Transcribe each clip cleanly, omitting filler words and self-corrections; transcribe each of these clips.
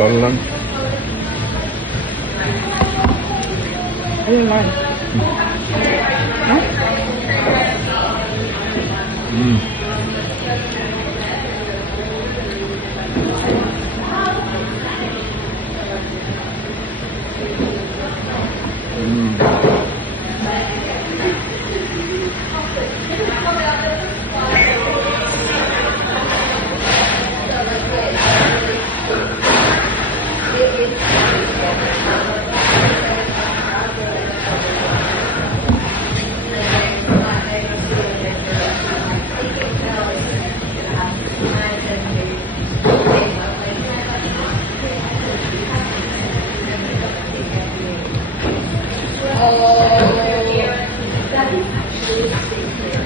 all lunch. I don't like. Huh?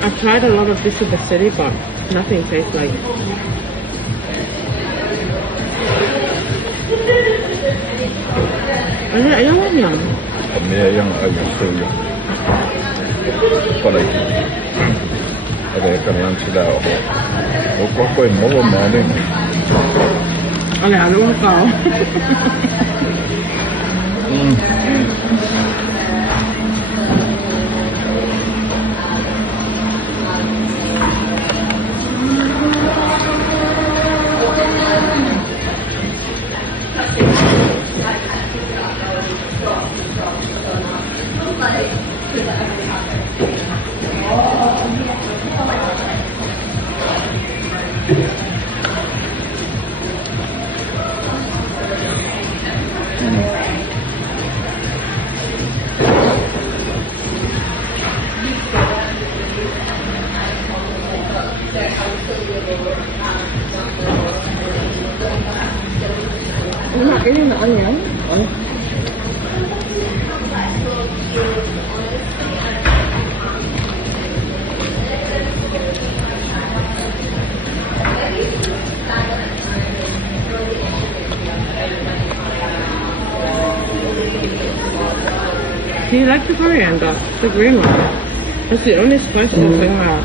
I've tried a lot of this in the city, but nothing tastes like it. Ayaw mo yan. Kami yang ayos sa'yo. Palay. Arekan lang sila ako. Huwag ko yung mga maling. Okay, ano mo ka? Ini na onion. Do you like the coriander? The green one. That's the only spicy thing that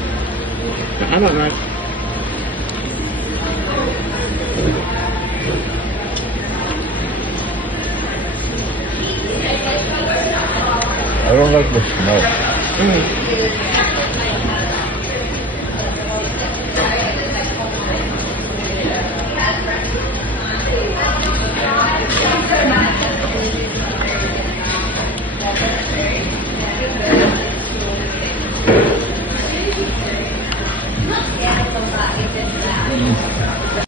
I don't like. I don't like the smell.